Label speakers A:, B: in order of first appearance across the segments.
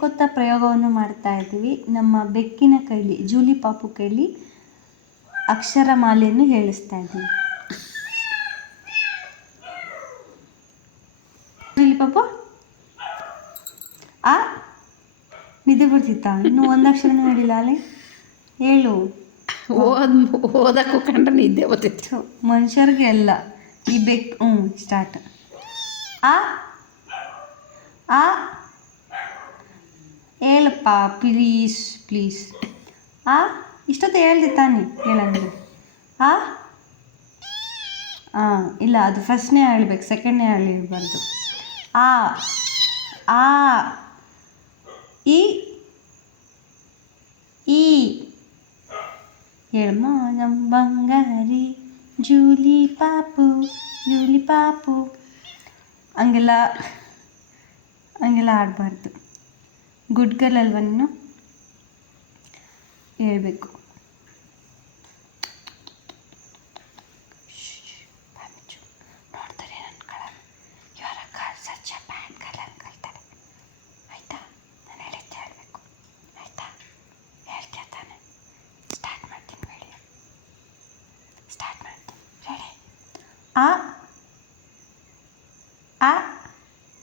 A: ಕೇಳ್ಕೊತ ಪ್ರಯೋಗವನ್ನು ಮಾಡ್ತಾ ಇದ್ದೀವಿ. ನಮ್ಮ ಬೆಕ್ಕಿನ ಕೈಲಿ ಜೂಲಿ ಪಾಪು ಕೈಲಿ ಅಕ್ಷರ ಮಾಲೆಯನ್ನು ಹೇಳಿಸ್ತಾ ಇದ್ದೀವಿ. ಜೂಲಿ ಪಾಪು? ಆ ನಿದ್ದೆ ಬರ್ತಿತ್ತಾ ಇನ್ನು ಒಂದು ಅಕ್ಷರನೂ ಹೇಳಿಲ್ಲ ಅಲ್ಲಿ ಹೇಳು.
B: ಓದ್ ಓದಕ್ಕೂ ಕಂಡ್ರೆ ನಿದ್ದೆ
A: ಬರ್ತಿತ್ತು ಮನುಷ್ಯರಿಗೆ ಅಲ್ಲ ಈ ಬೆಕ್ ಹ್ಞೂ ಸ್ಟಾರ್ಟ್ ಆ ಆ ಹೇಳಪ್ಪ ಪ್ಲೀಸ್ ಪ್ಲೀಸ್ ಆ? ಇಷ್ಟೊತ್ತು ಹೇಳ್ದೆ ತಾನೆ ಹೇಳಂದ್ರೆ ಆ? ಹಾಂ ಇಲ್ಲ, ಅದು ಫಸ್ಟ್ನೇ ಹೇಳ್ಬೇಕು ಸೆಕೆಂಡ್ನೇ ಹೇಳಿರ್ಬಾರ್ದು ಆ ಆ ಇ ಈ. ಹೇಳಮ್ಮ ನಮ್ಮ ಬಂಗಾರಿ, ಜೂಲಿ ಪಾಪು ಜೂಲಿ ಪಾಪು. ಹಂಗೆಲ್ಲ ಹಂಗೆಲ್ಲ ಆಡಬಾರ್ದು ಗುಡ್ ಗರ್ಲ್ ಅಲ್ವಾ ನೀನು ಹೇಳ್ಬೇಕು. ನೋಡ್ತಾರೆ ನನ್ನ ಕಳ ಇವರ ಕಾರ್ ಸಚ್ಚ ಬ್ಯಾಡ್ ಗರ್ಲ್ ಅನ್ಕೊಳ್ತಾರೆ ಆಯ್ತಾ? ನಾನು ಹೇಳಿದ್ದೆ ಹೇಳಬೇಕು. ಆಯ್ತಾ? ಹೇಳ್ತೀಯ ತಾನೆ? ಸ್ಟಾರ್ಟ್ ಮಾಡ್ತೀನಿ ಸ್ಟಾರ್ಟ್ ಮಾಡ್ತೀನಿ. ಆ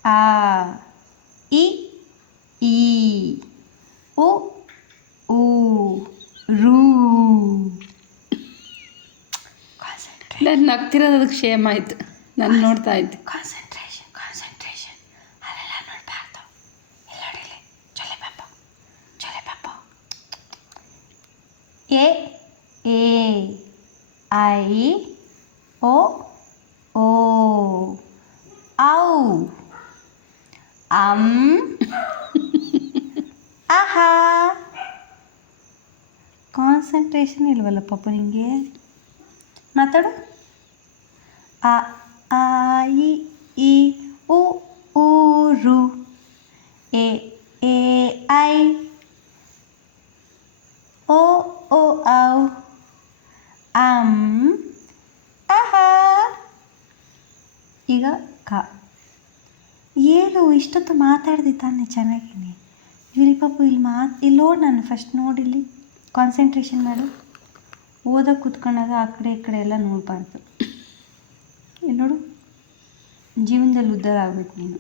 A: ಆ ಇ ಈ ಉ ಊ ರೂ
B: ಅದಕ್ಕೆ ಕ್ಷೇಮ ಆಯ್ತು. ನಾನು ನೋಡ್ತಾ ಇದ್ದೆ.
A: ಕಾನ್ಸಂಟ್ರೇಷನ್ ಕಾನ್ಸಂಟ್ರೇಷನ್ ಅಲ್ಲೆಲ್ಲ ನೋಡಬಾರ್ದು. ಇಲ್ಲ ನೋಡಿಲಿ ಚೊಲೆ ಪಾಪ ಚೊಲೆ ಪಾಪ ಎ ಎ ಐ ಓ ಓ ಔ. ಅಂ ಆಹಾ ಕಾನ್ಸಂಟ್ರೇಷನ್ ಇಲ್ವಲ್ಲ ಪಾಪ ನಿಂಗೆ? ಮಾತಾಡು. ಅ ಆ ಇ ಈ, ಉ, ಊರು. ಎ ಎ, ಐ. ಓ ಓ, ಔ. ಅಂ, ಅಹ. ಈಗ ಕ. ಏನು ಇಷ್ಟೊತ್ತು ಮಾತಾಡ್ದೆ ತಾನೆ ಚೆನ್ನಾಗಿನಿ. ಇಲ್ಲಿ ಪಾಪು ಇಲ್ಲಿ ಮಾತು ಇಲ್ಲಿ ನೋಡಿ ನಾನು ಫಸ್ಟ್ ನೋಡಿಲ್ಲಿ. ಕಾನ್ಸಂಟ್ರೇಷನ್ ಮಾಡು. ಓದಕ್ಕೆ ಕೂತ್ಕೊಂಡಾಗ ಆ ಕಡೆ ಈ ಕಡೆ ಎಲ್ಲ ನೋಡಬಾರ್ದು. ನೋಡು. ಜೀವನದಲ್ಲಿ ಉದ್ಧಾರ ಆಗಬೇಕು ನೀನು.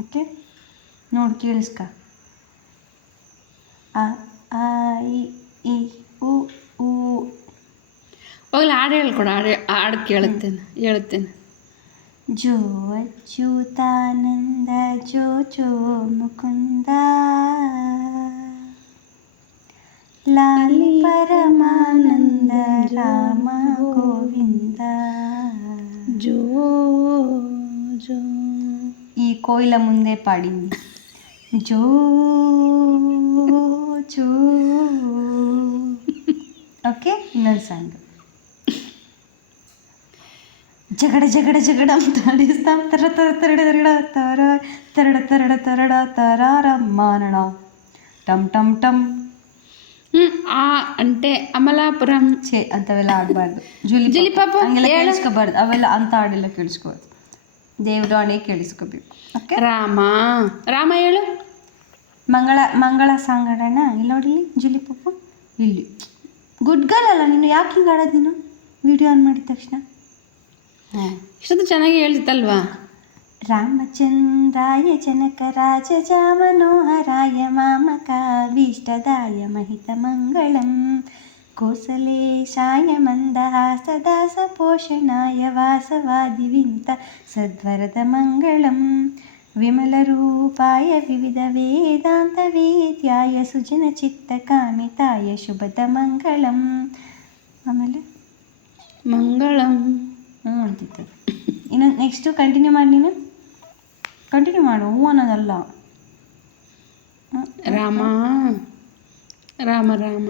A: ಓಕೆ ನೋಡು ಕೇಳಿಸ್ಕ. ಆ ಆ ಇ ಉ ಊ
B: ಹೋಗ್ಲಿ ಹಾಡು ಹೇಳ್ಕೊಡು ಹಾಡು ಹಾಡು ಕೇಳುತ್ತೇನೆ ಹೇಳುತ್ತೇನೆ.
A: ಜೋ ಅಚ್ಯುತಾನಂದ ಜೋ ಜೋ ಮುಕುಂದ. ಲಾಲಿ ಪರಮಾನಂದ ರಾಮ కోయిల ముందే పాడింది. జో చూ. Okay inner song. జగడ జగడ జగడ తాడిస్తాం తర తర తరడ తరడ తర తరడ తరడ తరడ తరారమ్మానడ టమ్ టమ్
B: టమ్. ఆ అంటే అమలాపురం.
A: చే అంత అంతవేళ ಆಡಬಾರ್ದು జులి
B: ಜುಲಿ ಪಾಪ
A: ಹಂಗೆಲ್ಲ ಕೇಳಿಸ್ಕೋಬಾರ್ದು ಅವೆಲ್ಲ ಅಂತ ಹಾಡೆಲ್ಲ ಕೇಳಿಸ್ಕೋಬಾರ್ದು ದೇವ್ರಾಣೆ ಕೇಳಿಸ್ಕೋಬೇಕು
B: ರಾಮ. ರಾಮ ಹೇಳು.
A: ಮಂಗಳ ಮಂಗಳ ಸಾಂಗ್ ಆಡೋಣ ಇಲ್ಲಿ ನೋಡಿ ಜುಲಿ ಪಪ್ಪು ಇಲ್ಲಿ. ಗುಡ್ ಗರ್ಲ್ ಅಲ್ಲ ನೀನು ಯಾಕೆ ಹಿಂಗೆ ಆಡೋದು ನೀನು? ವಿಡಿಯೋ ಆನ್ ಮಾಡಿದ ತಕ್ಷಣ. ಹಾಂ
B: ಇಷ್ಟೊತ್ತು ಚೆನ್ನಾಗಿ ಹೇಳ್ತಿತ್ತಲ್ವಾ?
A: ರಾಮಚಂದ್ರಾಯ ಜನಕರಾಜ ಜಾಮನೋಹರಾಯ ಮಾಮಕಾಭೀಷ್ಟದಾಯ ಶರಣಾಯ ವಾಸವಾದಿವಿಂತ ಸದ್ವರದ ಮಂಗಳಂ. ವಿಮಲರೂಪಾಯ ವಿವಿಧ ವೇದಾಂತ ವೇದ್ಯಾಯ ಸುಜನ ಚಿತ್ತ ಕಾಮಿತಾಯ ಶುಭದ ಮಂಗಳಂ. ಆಮೇಲೆ?
B: ಮಂಗಳಂ.
A: ಹ್ಞೂ ಅಂತಿತ್ತು. ಇನ್ನೊಂದು ನೆಕ್ಸ್ಟು ಕಂಟಿನ್ಯೂ ಮಾಡಿ ನೀನು. ಕಂಟಿನ್ಯೂ ಮಾಡು ಹೂ ಅನ್ನೋದಲ್ಲ.
B: ರಾಮ. ರಾಮ ರಾಮ.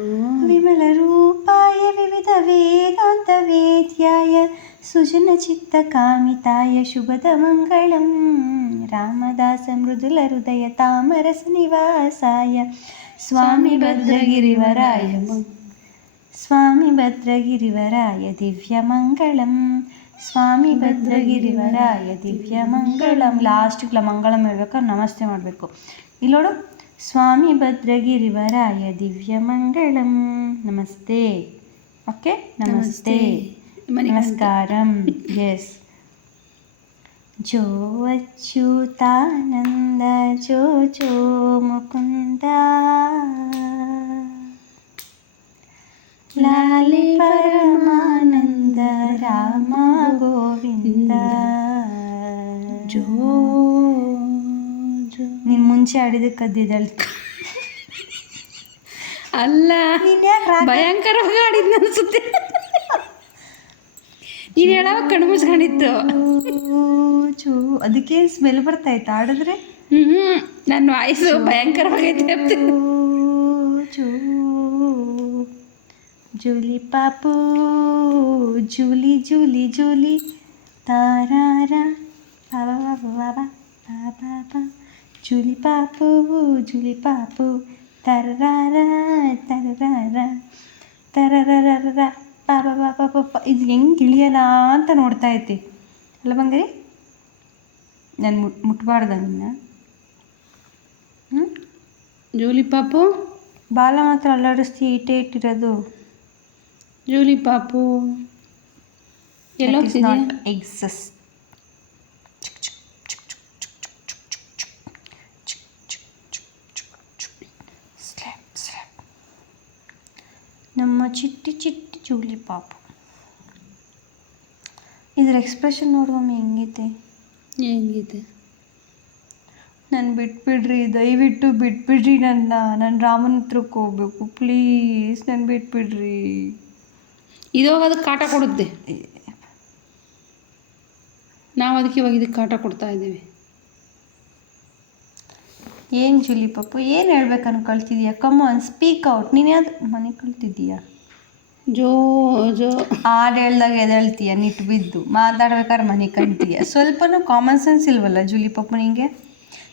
A: ವಿಮಲ ರೂಪಾಯ, ವಿವಿಧ ವೇದಾಂತ ವೇದ್ಯಾಯ, ಸುಜನ ಚಿತ್ತ ಕಾಮಿತಾಯ, ಶುಭದ ಮಂಗಳಂ. ರಾಮದಾಸ ಮೃದುಲ ಹೃದಯ ತಾಮರಸ ನಿವಾಸಾಯ ಸ್ವಾಮಿ ಭದ್ರಗಿರಿವರಾಯ ಸ್ವಾಮಿ ಭದ್ರಗಿರಿವರಾಯ ದಿವ್ಯ ಮಂಗಳಂ. ಸ್ವಾಮಿ ಭದ್ರಗಿರಿವರಾಯ ದಿವ್ಯ ಮಂಗಳಂ. ಲಾಸ್ಟಿಗೆ ಮಂಗಳಂ ಹೇಳ್ಬೇಕು, ನಮಸ್ತೆ ಮಾಡಬೇಕು. ಇಲ್ಲಿ ನೋಡು ಸ್ವಾಮಿ ಭದ್ರಗಿರಿವರಾಯ ದಿವ್ಯ ಮಂಗಳಂ ನಮಸ್ತೆ ಓಕೆ ನಮಸ್ತೆ
B: ಮನೆ
A: ನಮಸ್ಕಾರಂ ಎಸ್ ಜೋ ಅಚ್ಯುತಾನಂದ ಜೋ ಜೋ ಮುಕುಂದ ಲಾಲಿ ಪರಮಾನಂದ ರಾಮ ಗೋವಿಂದ
B: ಜೋ ಜೋ
A: ನೀನು ಮುಂಚೆ ಆಡಿದಕ್ಕೆ ಅದ್ದಿದ್ದಳು
B: ಅಲ್ಲ ಭಯಂಕರವಾಗಿ ಆಡಿದ್ನ ಅನ್ಸುತ್ತೆ ನೀನು ಹೇಳೋ ಕಣ್ಣು ಮುಚ್ಕೊಂಡಿತ್ತು
A: ಚೂ ಅದಕ್ಕೆ ಸ್ಮೆಲ್ ಬರ್ತಾ ಇತ್ತು ಆಡಿದ್ರೆ
B: ಹ್ಞೂ ನನ್ನ ವಾಯ್ಸು ಭಯಂಕರವಾಗೈತೆ
A: ಚೂ ಜೂಲಿ ಪಾಪು ಜೂಲಿ ಜೂಲಿ ಜೂಲಿ ತಾರಾರ ಬಾಬಾ ಬಾಬಾ ಬಾಬಾ ಬಾಬಾ ಜೂಲಿ ಪಾಪು ತರರಾರ ತರರಾರ ತರರರರ ಪಾಪ ಪಾಪ ಪಾಪ ಇದು ಹೆಂಗೆ ಇಳಿಯಲ್ಲ ಅಂತ ನೋಡ್ತಾ ಐತಿ ಅಲ್ಲ ಬಂಗಾರಿ ನಾನು ಮುಟ್ ಮುಟ್ಬಾರ್ದ ನಿನ್ನ ಹ್ಞೂ
B: ಜೂಲಿ ಪಾಪು
A: ಬಾಲ ಮಾತ್ರ ಅಲ್ಲಾಡಿಸ್ತಿ ಇಟ್ಟೇ ಇಟ್ಟಿರೋದು.
B: ಜೂಲಿ ಪಾಪು ಎಲ್ಲೋಗ್ತಿದ್ಯಾ
A: ನಾಟ್ ನಮ್ಮ ಚಿಟ್ಟಿ ಚಿಟ್ಟಿ ಜೂಲಿ ಪಾಪು. ಇದ್ರ ಎಕ್ಸ್ಪ್ರೆಷನ್ ನೋಡುವಮ್ಮೆ ಹೆಂಗಿದೆ
B: ಹೆಂಗಿದೆ
A: ನಾನು ಬಿಟ್ಬಿಡ್ರಿ ದಯವಿಟ್ಟು ಬಿಟ್ಬಿಡ್ರಿ ನನ್ನ ನಾನು ರಾಮನ ಹತ್ರಕ್ಕೆ ಹೋಗ್ಬೇಕು ಪ್ಲೀಸ್ ನಾನು ಬಿಟ್ಬಿಡ್ರಿ.
B: ಇದಾಗ ಅದಕ್ಕೆ ಕಾಟ ಕೊಡುತ್ತೆ. ನಾವು ಅದಕ್ಕೆ ಇವಾಗ ಇದಕ್ಕೆ ಕಾಟ ಕೊಡ್ತಾ ಇದ್ದೀವಿ.
A: ಏನು ಜೂಲಿ ಪಪ್ಪು ಏನು ಹೇಳ್ಬೇಕು ಅನ್ಕೊಳ್ತಿದ್ಯಾ? ಕಮ್ ಆನ್ ಸ್ಪೀಕ್ ಔಟ್ ನೀನು ಯಾವ್ದು ಮನೆ ಕಳ್ತಿದ್ದೀಯಾ?
B: ಜೋ ಜೋ.
A: ಹಾಡು ಹೇಳ್ದಾಗ ಎದಳ್ತೀಯ ನಿಟ್ಟು ಬಿದ್ದು. ಮಾತಾಡ್ಬೇಕಾದ್ರೆ ಮನೆ ಕಂತೀಯ ಸ್ವಲ್ಪನೂ ಕಾಮನ್ ಸೆನ್ಸ್ ಇಲ್ವಲ್ಲ ಜೂಲಿ ಪಾಪು ನಿಂಗೆ?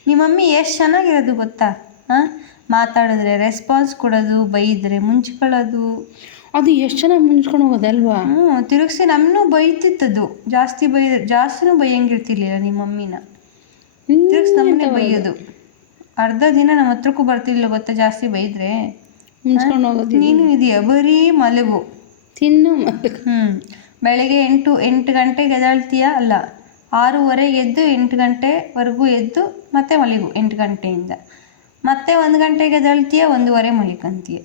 A: ನಿಮ್ಮ ಮಮ್ಮಿ ಎಷ್ಟು ಚೆನ್ನಾಗಿರೋದು ಗೊತ್ತಾ? ಹಾಂ? ಮಾತಾಡಿದ್ರೆ ರೆಸ್ಪಾನ್ಸ್ ಕೊಡೋದು ಬೈದರೆ ಮುಂಚ್ಕೊಳ್ಳೋದು.
B: ಅದು ಎಷ್ಟು ಚೆನ್ನಾಗಿ ಮುಂಚ್ಕೊಂಡು ಹೋಗೋದಲ್ವಾ?
A: ಹ್ಞೂ ತಿರುಗಿಸಿ ನಮ್ಮನ್ನೂ ಬೈತಿತ್ತದು. ಜಾಸ್ತಿ ಬೈ ಜಾಸ್ತಿನೂ ಬೈಯಂಗಿರ್ತಿರ್ಲಿಲ್ಲ ನಿಮ್ಮ ಮಮ್ಮಿನ. ತಿರುಗಿಸಿ ನಮ್ಮನ್ನೇ ಬೈಯೋದು. ಅರ್ಧ ದಿನ ನಮ್ಮ ಹತ್ರಕ್ಕೂ ಬರ್ತಿರ್ಲಿಲ್ಲ ಗೊತ್ತಾ ಜಾಸ್ತಿ ಬೈದ್ರೆ?
B: ಹೋಗೋದು
A: ನೀನು ಇದೆಯಾ ಬರೀ ಮಲಗು.
B: ತಿನ್ನು
A: ಹ್ಞೂ ಬೆಳಗ್ಗೆ ಎಂಟು ಎಂಟು ಗಂಟೆಗೆ ಎದ್ದೇಳ್ತೀಯ ಅಲ್ಲ. ಆರೂವರೆ ಎದ್ದು ಎಂಟು ಗಂಟೆವರೆಗೂ ಎದ್ದು ಮತ್ತೆ ಮಲಗು ಎಂಟು ಗಂಟೆಯಿಂದ. ಮತ್ತೆ ಒಂದು ಗಂಟೆಗೆ ಎದ್ದೇಳ್ತೀಯ ಒಂದೂವರೆ ಮಲಿಕಂತೀಯ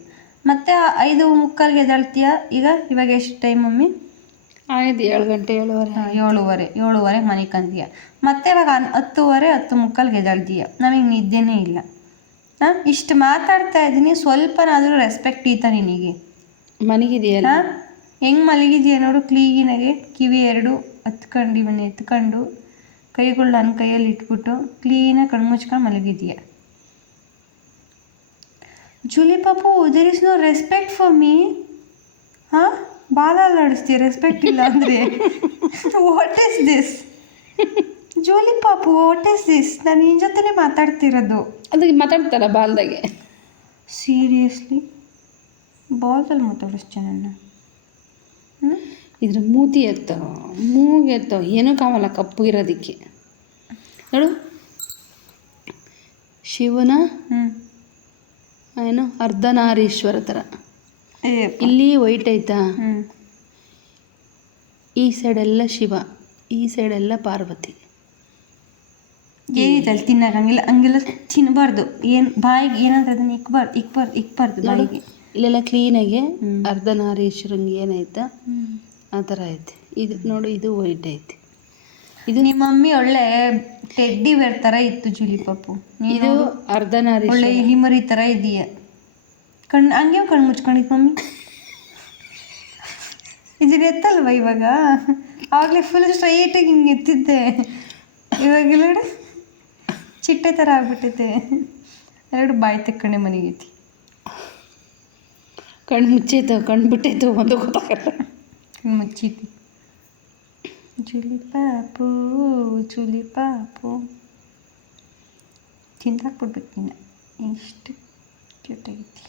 A: ಮತ್ತೆ ಐದು ಮುಕ್ಕಾಲ್ಗೆ ಎದ್ದೇಳ್ತೀಯ ಈಗ ಇವಾಗ ಎಷ್ಟು ಟೈಮ್ ಮಮ್ಮಿ
B: ಆಯ್ತು ಏಳು ಗಂಟೆ ಏಳುವರೆ
A: ಏಳುವರೆ ಏಳುವರೆ ಮನೆ ಕಂದಿಯ. ಮತ್ತೆ ಇವಾಗ ಹನ್- ಹತ್ತುವರೆ ಹತ್ತು ಮುಕ್ಕಾಲ್ಗೆ ಎದ್ದೇಳ್ತೀಯ ನಮಗೆ ನಿದ್ದೆನೇ ಇಲ್ಲ. ಹಾಂ ಇಷ್ಟು ಮಾತಾಡ್ತಾ ಇದ್ದೀನಿ ಸ್ವಲ್ಪನಾದರೂ ರೆಸ್ಪೆಕ್ಟ್ ಈತ ನಿನಗೆ.
B: ಮನೆಗಿದೆಯಲ್ಲ
A: ಹೆಂಗ್ ಹೆಂಗೆ ಮಲಗಿದೆಯಾ ನೋಡು ಕ್ಲೀನಾಗೆ ಕಿವಿ ಎರಡು ಹತ್ಕೊಂಡು ಇವನ್ನ ಎತ್ಕೊಂಡು ಕೈಗಳು ನನ್ನ ಕೈಯಲ್ಲಿ ಇಟ್ಬಿಟ್ಟು ಕ್ಲೀನಾಗಿ ಕಣ್ಮುಚ್ಕೊಂಡು ಮಲಗಿದೆಯಾ? ಜೂಲಿ ಪಾಪು there is no respect for me ಹಾಂ? ಬಾಲ ಅಲ್ಲಾಡಿಸ್ತೀಯ ರೆಸ್ಪೆಕ್ಟ್ ಇಲ್ಲ ಅಂದರೆ. ವಾಟ್ ಈಸ್ ದಿಸ್ ಜೋಲಿ ಪಾಪು ವಾಟ್ ಈಸ್ ದಿಸ್ ನಾನು ನಿನ್ನ ಜೊತೆನೇ ಮಾತಾಡ್ತಿರೋದು.
B: ಅದು ಮಾತಾಡ್ತಾರ ಬಾಲ್ದಾಗೆ.
A: ಸೀರಿಯಸ್ಲಿ ಬಾಲ್ದಲ್ಲಿ ಮಾತಾಡಿಸ್ತೀಯ ನನ್ನ?
B: ಇದ್ರ ಮೂತಿ ಎತ್ತೋ ಮೂಗು ಎತ್ತೋ ಏನೂ ಕಾವಲ್ಲ ಕಪ್ಪು ಇರೋದಕ್ಕೆ. ನೋಡು. ಶಿವನ
A: ಹ್ಞೂ
B: ಏನು ಅರ್ಧನಾರೀಶ್ವರ ಥರ. ಇಲ್ಲಿ ವೈಟ್ ಐತಾ
A: ಈ
B: ಈ ಸೈಡೆಲ್ಲ ಶಿವ ಈ ಸೈಡೆಲ್ಲ ಪಾರ್ವತಿ.
A: ಏನಿದೆ ಅಲ್ಲಿ ತಿನ್ನಕ್ಕೆ ಹಂಗೆಲ್ಲ ಹಂಗೆಲ್ಲ ತಿನ್ನಬಾರ್ದು ಏನು ಬಾಯಿಗೆ ಏನಂತ ಅದನ್ನ ಇಕ್ಬಾರ್ದು ಇಕ್ಬಾರ್ದು ಇಕ್ಬಾರ್ದು ಬಾಯಿಗೆ.
B: ಇಲ್ಲೆಲ್ಲ ಕ್ಲೀನಾಗಿ
A: ಹ್ಮ್.
B: ಅರ್ಧನಾರೀಶ್ವರಂಗೆ ಏನೈತಾ ಆ ಥರ ಐತೆ. ಇದು ನೋಡು ಇದು ವೈಟ್ ಐತೆ.
A: ಇದು ನಿಮ್ಮ ಮಮ್ಮಿ ಒಳ್ಳೆ ಟೆಡ್ಡಿ ಬೇರ್ ಥರ ಇತ್ತು ಜೂಲಿ ಪಾಪು. ಅರ್ಧ
B: ಇದು
A: ಒಳ್ಳೆ
B: ಅರ್ಧನಾರೀಶ್ವರ.
A: ಇಲಿಮರಿ ಥರ ಇದೀಯ? ಕಣ್ಣು ಹಂಗೆ ಕಣ್ಣು ಮುಚ್ಕೊಂಡಿದ್ ಮಮ್ಮಿ. ಇದನ್ನ ಎತ್ತಲ್ವ ಇವಾಗ? ಆಗಲೇ ಫುಲ್ ಸ್ಟ್ರೈಟಾಗಿ ಹಿಂಗೆ ಎತ್ತಿದ್ದೆ. ಇವಾಗ ನೋಡಿ ಚಿಟ್ಟೆ ಥರ ಆಗ್ಬಿಟ್ಟೈತೆ ಎರಡು ಬಾಯಿ ತೆಕ್ಕಣೆ ಮನೆಗೈತಿ
B: ಕಣ್ಣು ಮುಚ್ಚೈತೋ ಕಣ್ಣು ಬಿಟ್ಟೈತೋ ಒಂದು ಗೊತ್ತಾಗಲ್ಲ
A: ಮುಚ್ಚೈತಿ ಚುಲಿ ಪಾಪು ಚುಲಿ ಪಾಪು. ತಿಂದಾಕ್ಬಿಡ್ಬೇಕು ನೀನು. ಎಷ್ಟು ಕ್ಯೂಟಾಗೈತಿ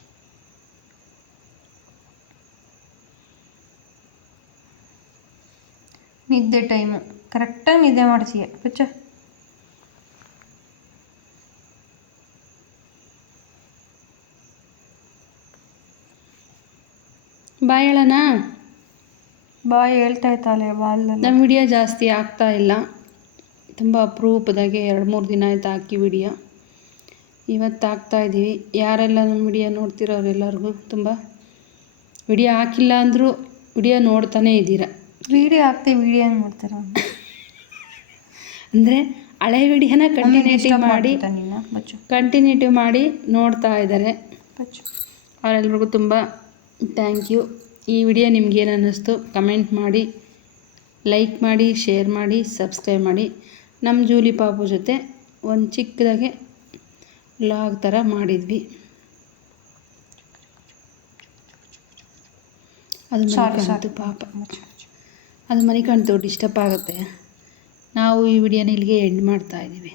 A: ನಿದ್ದೆ ಟೈಮು ಕರೆಕ್ಟಾಗಿ ನಿದ್ದೆ ಮಾಡ್ತೀಯ. ಪುಚ್ಚ
B: ಬಾಯ್ ಹೇಳೋಣ
A: ಬಾಯ್ ಹೇಳ್ತಾ ಇತ್ತಲ್ಲ ಬಾಲ್
B: ನಮ್ಮ ವಿಡಿಯೋ ಜಾಸ್ತಿ ಆಗ್ತಾ ಇಲ್ಲ. ತುಂಬ ಅಪರೂಪದಾಗೆ ಎರಡು ಮೂರು ದಿನ ಆಯ್ತು ಹಾಕಿ ವಿಡಿಯೋ ಇವತ್ತು ಆಗ್ತಾ ಇದ್ದೀವಿ ಯಾರೆಲ್ಲ ನಮ್ಮ ವಿಡಿಯೋ ನೋಡ್ತಿರೋರೆಲ್ಲರಿಗೂ ತುಂಬ ವಿಡಿಯೋ ಹಾಕಿಲ್ಲ ಅಂದರೂ ವಿಡಿಯೋ ನೋಡ್ತಾನೇ ಇದ್ದೀರಾ?
A: ವಿಡಿಯೋ ಹಾಕ್ತೀವಿ ವಿಡಿಯೋ ನೋಡ್ತೀರ
B: ಅಂದರೆ ಹಳೆ ವಿಡಿಯೋನ ಕಂಟಿನ್ಯೂಟಿ ಮಾಡಿ ಕಂಟಿನ್ಯೂಟಿ ಮಾಡಿ ನೋಡ್ತಾ ಇದ್ದಾರೆ.
A: ಅವರೆಲ್ಲರಿಗೂ
B: ಅವರೆಲ್ರಿಗೂ ತುಂಬ ಥ್ಯಾಂಕ್ ಯು ಈ ವಿಡಿಯೋ ನಿಮ್ಗೇನು ಅನ್ನಿಸ್ತು ಕಮೆಂಟ್ ಮಾಡಿ ಲೈಕ್ ಮಾಡಿ ಶೇರ್ ಮಾಡಿ ಸಬ್ಸ್ಕ್ರೈಬ್ ಮಾಡಿ. ನಮ್ಮ ಜೂಲಿ ಪಾಪು ಜೊತೆ ಒಂದು ಚಿಕ್ಕದಾಗೆ ಲಾಗ್ ಥರ ಮಾಡಿದ್ವಿ. ಅದು
A: ಸಾಕು
B: ಪಾಪ. ಅದು ಮನೆ ಕಾಣ್ತು ಡಿಸ್ಟರ್ಬ್ ಆಗುತ್ತೆ ನಾವು ಈ ವಿಡಿಯೋನ ಇಲ್ಲಿಗೆ ಎಂಡ್ ಮಾಡ್ತಾ ಇದ್ದೀವಿ.